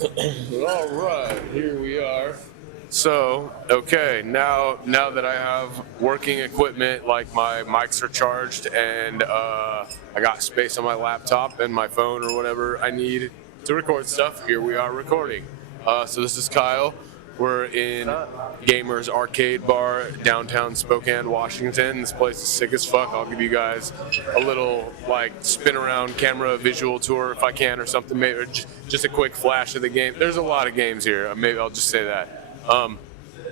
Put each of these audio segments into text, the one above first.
All right, here we are. So, okay, now that I have working equipment, like my mics are charged and I got space on my laptop and my phone or whatever I need to record stuff, here we are recording. So this is Kyle. We're in Gamers Arcade Bar, downtown Spokane, Washington. This place is sick as fuck. I'll give you guys a little like spin around camera visual tour if I can or something, maybe or just a quick flash of the game. There's a lot of games here. Maybe I'll just say that. But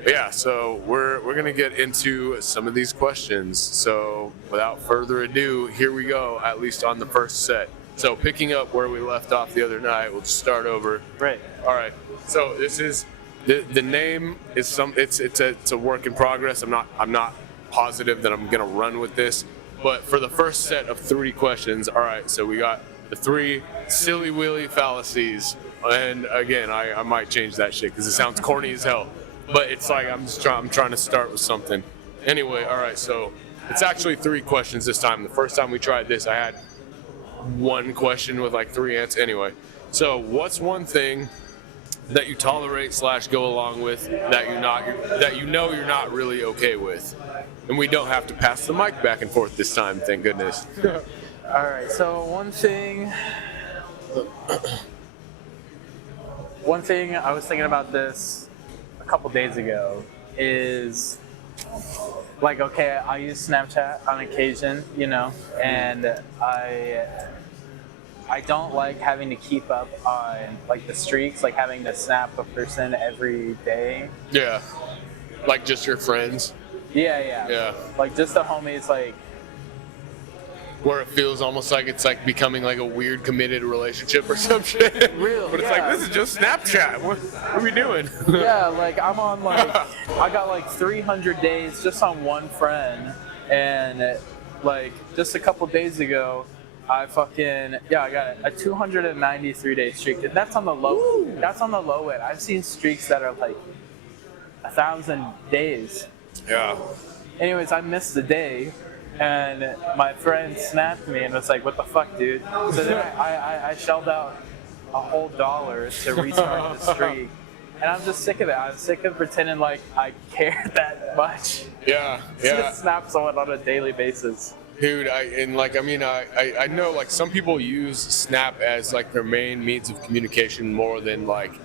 yeah, so we're gonna get into some of these questions. So without further ado, here we go. At least on the first set. So picking up where we left off the other night, we'll just start over. Right. All right. So this is. The name is it's a work in progress. I'm not positive that I'm gonna run with this, but for the first set of 3 questions, all right. So we got the 3 Silly-Willy fallacies, and again, I might change that shit because it sounds corny as hell. But it's like I'm trying to start with something. Anyway, all right. So it's actually 3 questions this time. The first time we tried this, I had 1 question with like 3 answers. Anyway, so what's one thing that you tolerate / go along with that you're not really okay with? And we don't have to pass the mic back and forth this time, thank goodness. All right. So one thing I was thinking about this a couple days ago is like, okay, I use Snapchat on occasion, and I don't like having to keep up on like the streaks, like having to snap a person every day. Yeah, like just your friends. Yeah. Like just the homies, like where it feels almost like it's like becoming like a weird committed relationship or some shit. Real, but it's like, this is just Snapchat. What are we doing? Yeah, like I'm on like I got like 300 days just on one friend, and like just a couple days ago, I got a 293-day streak, and that's on the low. Ooh. That's on the low end. I've seen streaks that are like 1,000 days. Yeah. Anyways, I missed the day, and my friend snapped me and was like, "What the fuck, dude?" So then I shelled out a whole $1 to restart the streak, and I'm just sick of it. I'm sick of pretending like I care that much. Yeah. Just snap someone on a daily basis. Dude, I know like some people use Snap as like their main means of communication more than like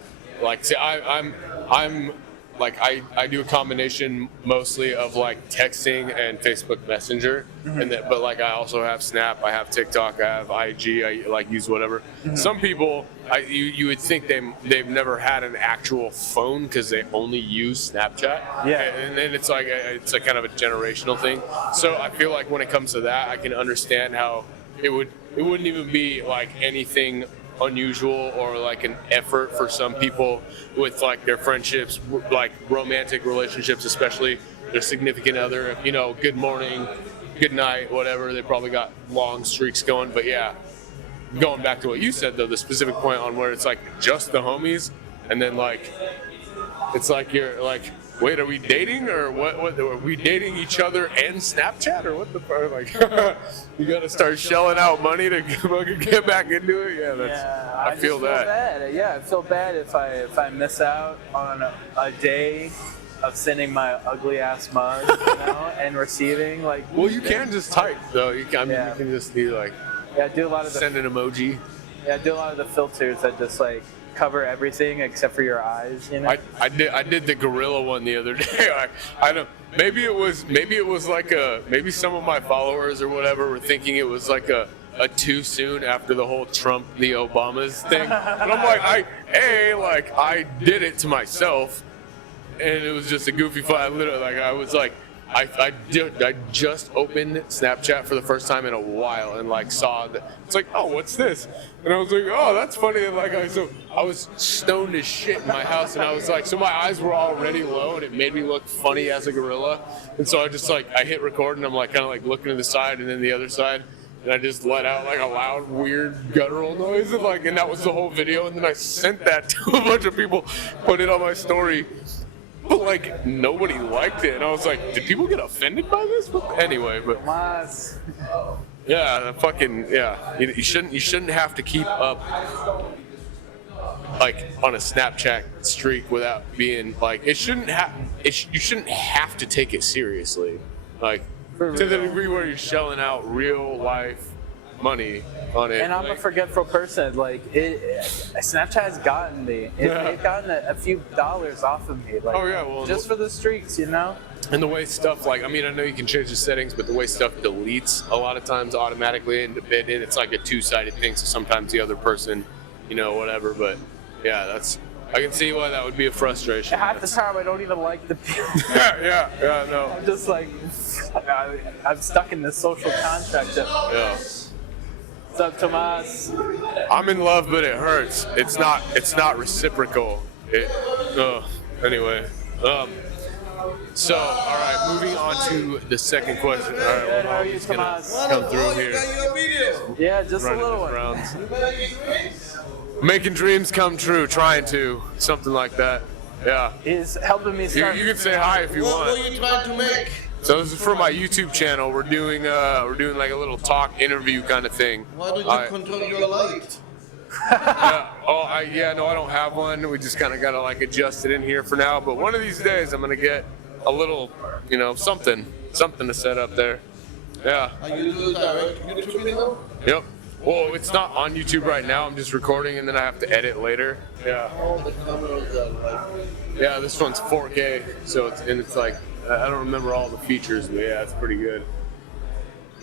say I'm like I do a combination mostly of like texting and Facebook Messenger, and but like I also have Snap, I have TikTok, I have IG, I like use whatever. Some people you would think they've never had an actual phone because they only use Snapchat. Yeah, and it's like a kind of a generational thing. So I feel like when it comes to that, I can understand how it wouldn't even be like anything unusual or like an effort for some people with like their friendships, like romantic relationships, especially their significant other. Good morning, good night, whatever. They probably got long streaks going. But yeah, going back to what you said though, the specific point on where it's like just the homies, and then like it's like you're like, wait, are we dating or what? Are we dating each other and Snapchat or what the fuck? Like, you gotta start shelling out money to get back into it. Yeah, I feel that. Bad. Yeah, I feel bad if I miss out on a day of sending my ugly ass mug, and receiving like. Well, you can just type though. You can just be like. Yeah, I do a lot of send an emoji. Yeah, I do a lot of the filters that just like cover everything except for your eyes. I did the gorilla one the other day. I don't. Maybe it was like maybe some of my followers or whatever were thinking it was like a too soon after the whole Trump the Obamas thing. But I'm like I did it to myself, and it was just a goofy fun. I was like. I just opened Snapchat for the first time in a while and like saw that it's like, oh, what's this? And I was like, oh, that's funny. And like I was stoned as shit in my house, and I was like, so my eyes were already low, and it made me look funny as a gorilla. And so I just like I hit record, and I'm like kind of like looking to the side and then the other side, and I just let out like a loud, weird guttural noise, and that was the whole video. And then I sent that to a bunch of people, put it on my story. But like nobody liked it, and I was like, did people get offended by this? But anyway, but yeah, you shouldn't have to keep up like on a Snapchat streak without being like you shouldn't have to take it seriously, like to the degree where you're shelling out real life money on it. And I'm a forgetful person. Like Snapchat has gotten me. It's gotten a few dollars off of me. Like, oh yeah, well, just for the streaks, you know. And the way stuff like, I mean, I know you can change the settings, but the way stuff deletes a lot of times automatically, and it's like a two-sided thing. So sometimes the other person, you know, whatever. But yeah, I can see why that would be a frustration. Half the time I don't even like the people. yeah, no. I'm just like, I'm stuck in this social contract. Yeah. What's up, Tomas? I'm in love, but it hurts. It's not reciprocal. Anyway. So, all right, moving on to the second question. All right, Good, how are you, Tomas? Come through here. Yeah, just Running a little his one. rounds. Making dreams come true, trying to, something like that. Yeah. He's helping me start. You can say hi if you What want. were you trying to make? So this is for my YouTube channel. We're doing like a little talk interview kind of thing. Why don't you control your light? No, I don't have one. We just kind of got to like adjust it in here for now. But one of these days, I'm gonna get a little, you know, something to set up there. Yeah. Are you doing direct YouTube video? Yep. Well, it's not on YouTube right now. I'm just recording, and then I have to edit later. Yeah. All the cameras are like. Yeah, this one's 4K, so it's like I don't remember all the features, but yeah, it's pretty good.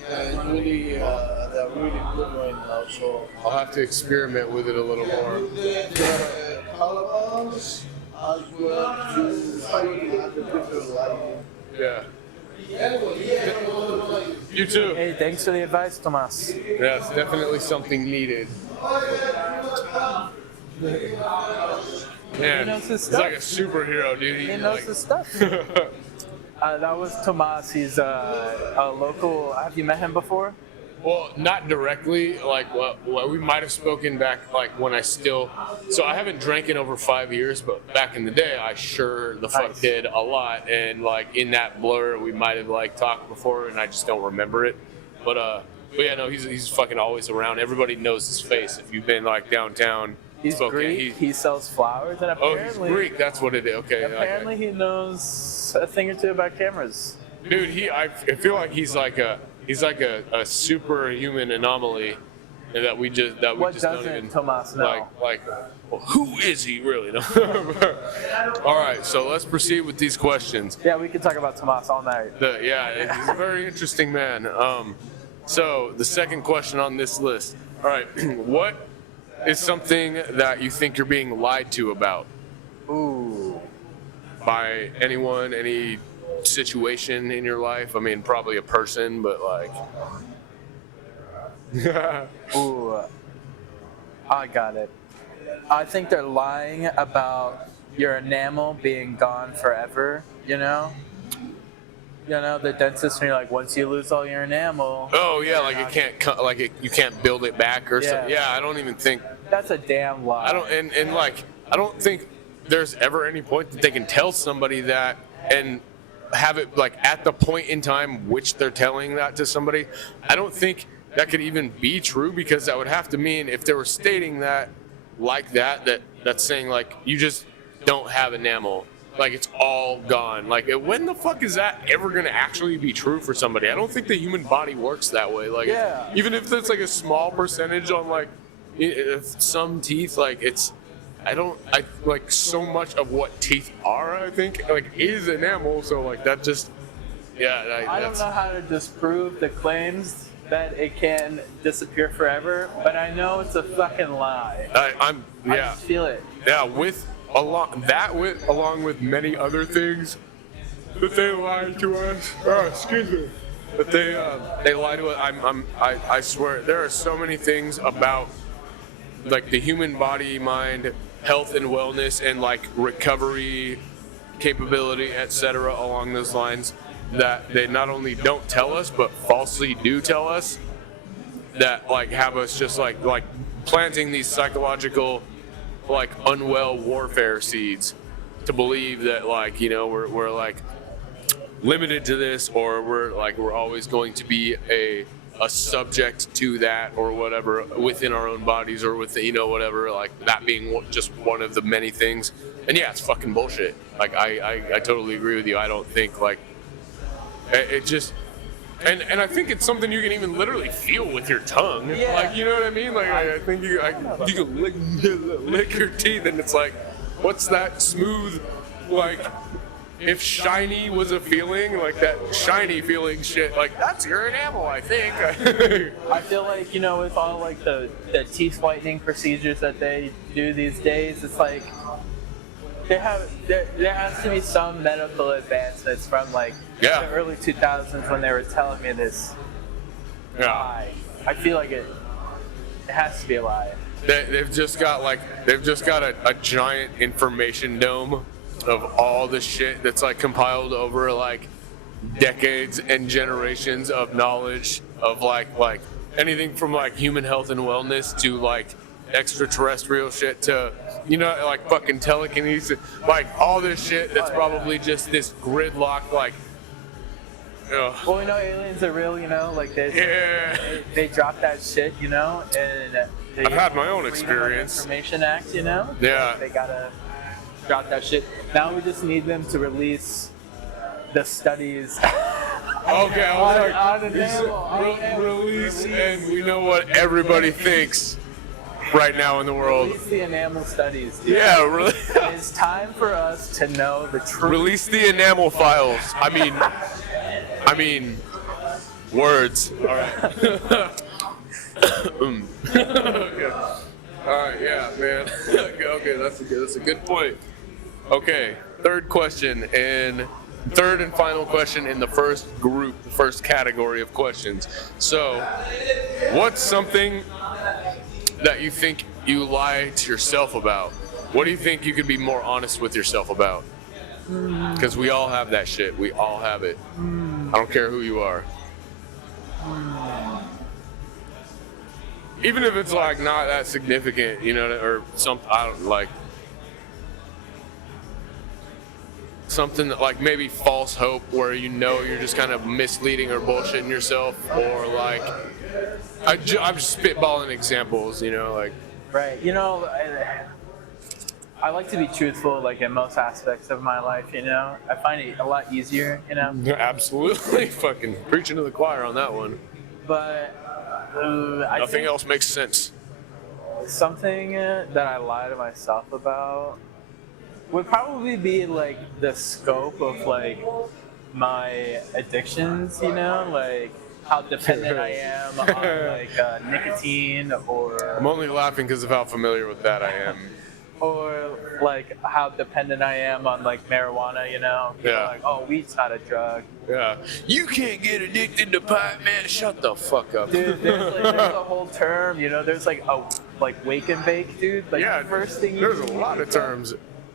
Yeah, it's really, they're really good right now. So. I'll have to experiment with it a little more. The colors as well to have the different lighting. Yeah. You too. Hey, thanks for the advice, Tomas. Yeah, it's definitely something needed. Man, knows his he's stuff. like a superhero, dude. He knows his stuff. That was Tomas. He's a local. Have you met him before? Well, not directly. Like, well, we might have spoken back, like when I still. So I haven't drank in over 5 years, but back in the day, I sure the fuck Nice. did a lot. And like in that blur, we might have like talked before, and I just don't remember it. But yeah, no, he's fucking always around. Everybody knows his face. If you've been like downtown, He's Spokane, Greek. He sells flowers, and Oh, apparently, he's Greek. That's what it is. Okay. apparently he knows a thing or two about cameras. Dude, I feel like he's like a superhuman anomaly that we just What don't doesn't even Tomas know? like. Well, who is he really? All right, so let's proceed with these questions. Yeah, we could talk about Tomas all night. He's a very interesting man. So the second question on this list. All right, what is something that you think you're being lied to about Ooh. by anyone, any situation in your life? I mean, probably a person, but like. Ooh. I got it. I think they're lying about your enamel being gone forever, you know? You know, the dentist, when you're like, once you lose all your enamel. Oh yeah, like it can't you can't build it back or something. Yeah, I don't even think That's a damn lie. I don't and like I don't think there's ever any point that they can tell somebody that and have it like at the point in time which they're telling that to somebody. I don't think that could even be true, because that would have to mean if they were stating that like that's saying like you just don't have enamel. Like it's all gone. Like when the fuck is that ever gonna actually be true for somebody? I don't think the human body works that way. Like Yeah. even if it's like a small percentage on like some teeth, like I like so much of what teeth are, I think like is enamel. So like that just I don't know how to disprove the claims that it can disappear forever, but I know it's a fucking lie. I just feel it. Yeah, along with many other things that they lie to us. Oh, excuse me. But they lie to us. I swear there are so many things about like the human body, mind, health and wellness, and like recovery capability, etc. along those lines that they not only don't tell us but falsely do tell us, that like have us just like planting these psychological like unwell warfare seeds to believe that like, you know, we're like limited to this, or we're always going to be a a subject to that or whatever within our own bodies or with, you know, whatever, like that being just one of the many things. And yeah, it's fucking bullshit. Like I totally agree with you. I don't think like it just, and I think it's something you can even literally feel with your tongue. Yeah. Like, you know what I mean? Like I think you can lick your teeth and it's like, what's that smooth, like, if shiny was a feeling, like that shiny feeling shit, like that's your enamel, I think. I feel like, you know, with all like the teeth whitening procedures that they do these days, it's like there has to be some medical advancements from like the early 2000s when they were telling me this lie. I feel like it has to be a lie. They've just got a giant information dome of all the shit that's like compiled over like decades and generations of knowledge of like anything from like human health and wellness to like extraterrestrial shit to, you know, like fucking telekinesis, like all this shit that's probably just this gridlock like. Well, you know, aliens are real, you know, like they drop that shit, you know, and I've had my own Freedom of Experience. Information Act, you know. Yeah. They gotta drop that shit. Now we just need them to release the studies. Okay, I was like, release, and we know what everybody thinks right now in the world. Release the enamel studies. Dude. Yeah, really. It's time for us to know the truth. Release the enamel files. I mean, words. All right. Okay. All right, yeah, man. Okay, that's a good point. Okay, third and final question in the first group, the first category of questions. So, what's something that you think you lie to yourself about? What do you think you could be more honest with yourself about? Because we all have that shit. We all have it. I don't care who you are. Even if it's like not that significant, you know, or something, I don't like something that, like maybe false hope where you know you're just kind of misleading or bullshitting yourself, or like I'm just spitballing examples, you know, like. Right. You know, I like to be truthful, like in most aspects of my life, you know. I find it a lot easier, you know. Absolutely, fucking preaching to the choir on that one. But Nothing else makes sense. Something that I lie to myself about would probably be like the scope of like my addictions, you know, like how dependent I am on like nicotine, or I'm only laughing because of how familiar with that I am. Or like how dependent I am on like marijuana, you know? People are like, oh, weed's not a drug. Yeah. You can't get addicted to pipe, man. Shut the fuck up. Dude, there's a whole term, you know, there's like a wake and bake, dude. Like yeah, the first thing there's a lot of terms.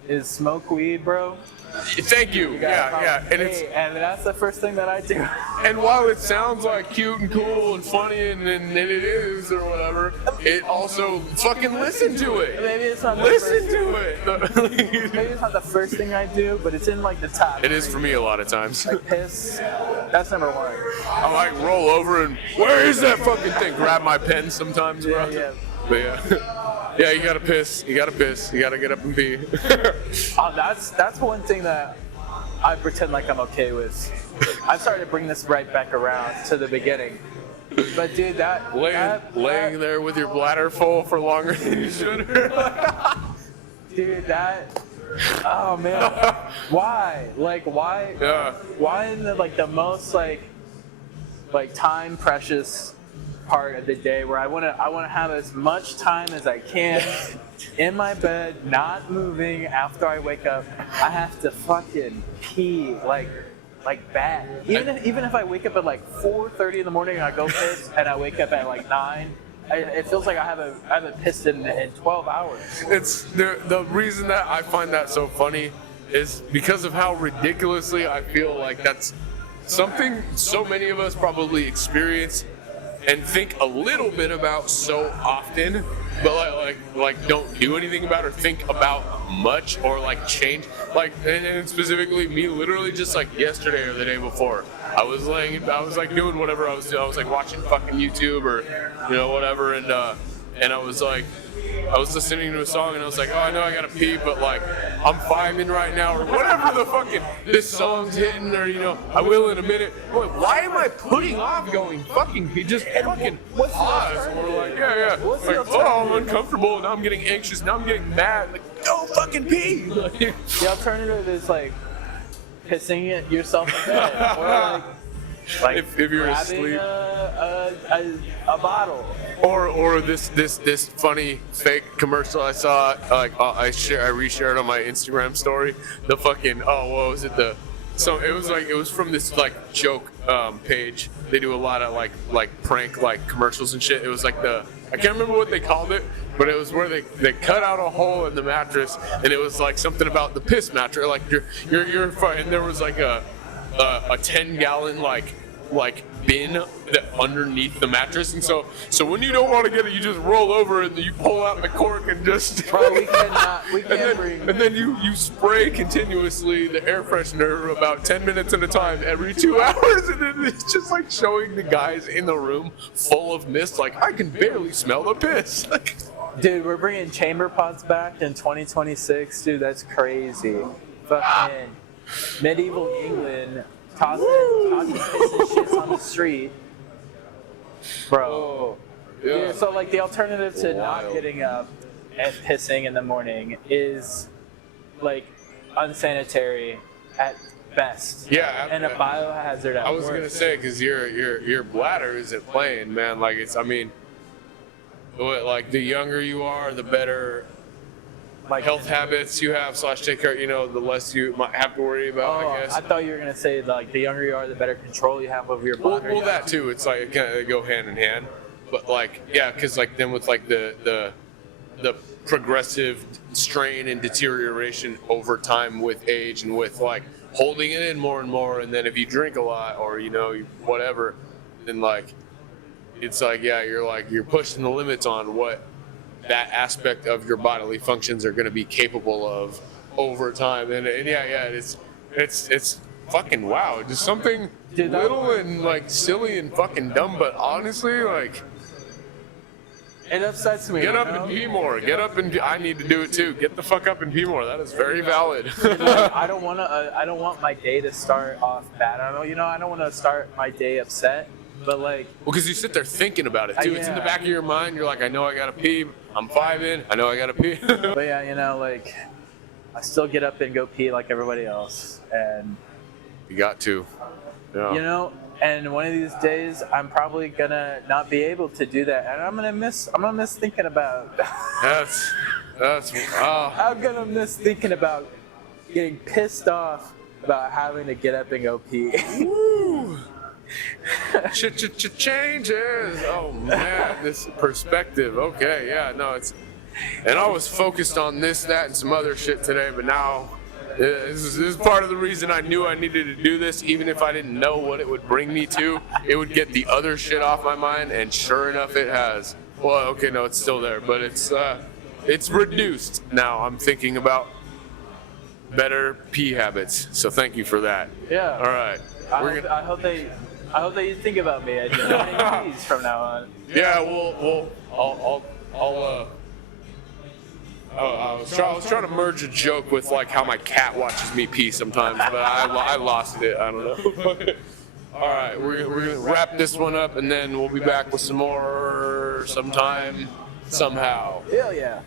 Is smoke weed, bro. Thank you. Yeah. And that's the first thing that I do. And while it sounds like cute and cool and funny and it is or whatever, it also fucking listen to it. Maybe it's not listen to it. Maybe it's not the first thing I do, but it's in like the top. It is for me a lot of times. Like piss. That's number one. I like roll over and where is that fucking thing? Grab my pen sometimes, bro. Yeah. But yeah. Yeah, you gotta piss. You gotta get up and pee. That's one thing that I pretend like I'm okay with. I've started to bring this right back around to the beginning. But dude, laying there with your bladder full for longer than you should. Dude, oh man, why? Like why? Yeah. Why in the most like time precious part of the day where I want to have as much time as I can in my bed, not moving after I wake up. I have to fucking pee like bad. Even if I wake up at like 4:30 in the morning and I go piss and I wake up at like 9, it feels like I haven't pissed in 12 hours. It's the reason that I find that so funny is because of how ridiculously I feel like that's something so many of us probably experience and think a little bit about so often, but like don't do anything about or think about much or like change. Like, and specifically me literally just like yesterday or the day before, I was like doing whatever I was doing. I was like watching fucking YouTube or whatever, and I was like, I was listening to a song and I was like, oh, I know I gotta pee, but like I'm vibing right now or whatever the fucking this song's hitting or I will in a minute. Boy, why am I putting off going fucking pee? Just fucking pause. Or like, yeah. Like, oh, I'm uncomfortable. Now I'm getting anxious. Now I'm getting mad. Like, go fucking pee. The alternative is like pissing it yourself in bed, or like if you're grabbing asleep, a bottle. or this funny fake commercial I saw, like I reshared on my Instagram story. The fucking what was it? It was from this like joke page. They do a lot of like prank like commercials and shit. It was like I can't remember what they called it, but it was where they cut out a hole in the mattress, and it was like something about the piss mattress. Like you're fine. And there was like a 10-gallon like bin that underneath the mattress, and so when you don't want to get it, you just roll over and you pull out the cork and just Bro, we can't bring. and then you spray continuously the air freshener about 10 minutes at a time every 2 hours, and then it's just like showing the guys in the room full of mist, like I can barely smell the piss. Dude, we're bringing chamber pots back in 2026. Dude, that's crazy. Fucking medieval England tossing piss and shits on the street. Bro. Oh, yeah. Dude, so like the alternative to not getting up and pissing in the morning is like unsanitary at best. Yeah, and a biohazard at I was worst. gonna say, because your bladder isn't playing, man. Like like the younger you are, the better like health habits you have / take care. The less you might have to worry about. I guess. I thought you were gonna say like the younger you are, the better control you have over your bladder. Well, that too. It's like they go hand in hand. But like, yeah, because like then with like the progressive strain and deterioration over time with age and with like holding it in more and more, and then if you drink a lot or whatever, then like it's like you're pushing the limits on what that aspect of your bodily functions are going to be capable of over time, and it's fucking wow, just something little and like silly and fucking dumb, but honestly like. It upsets me. Get up and pee more. Get up and I need to do it too. Get the fuck up and pee more. That is very valid. I don't want my day to start off bad. I don't want to start my day upset. But like, well, because you sit there thinking about it too. It's in the back of your mind. You're like, I know I gotta pee. I'm 5 in. I know I gotta pee. But yeah, like, I still get up and go pee like everybody else, and you got to. Yeah. And one of these days, I'm probably gonna not be able to do that, and I'm gonna miss thinking about. That's. I'm gonna miss thinking about getting pissed off about having to get up and go pee. Woo! Changes. Oh man, this perspective. Okay, yeah, no, it's. And I was focused on this, that, and some other shit today, but now. This is part of the reason I knew I needed to do this, even if I didn't know what it would bring me to. It would get the other shit off my mind, and sure enough, it has. Well, okay, no, it's still there, but it's reduced now. I'm thinking about better pee habits, so thank you for that. Yeah. All right. I hope that you think about me as your peas from now on. Yeah, I was trying to merge a joke with like how my cat watches me pee sometimes, but I lost it. I don't know. All right, we're gonna wrap this one up, and then we'll be back with some more sometime, somehow. Hell yeah.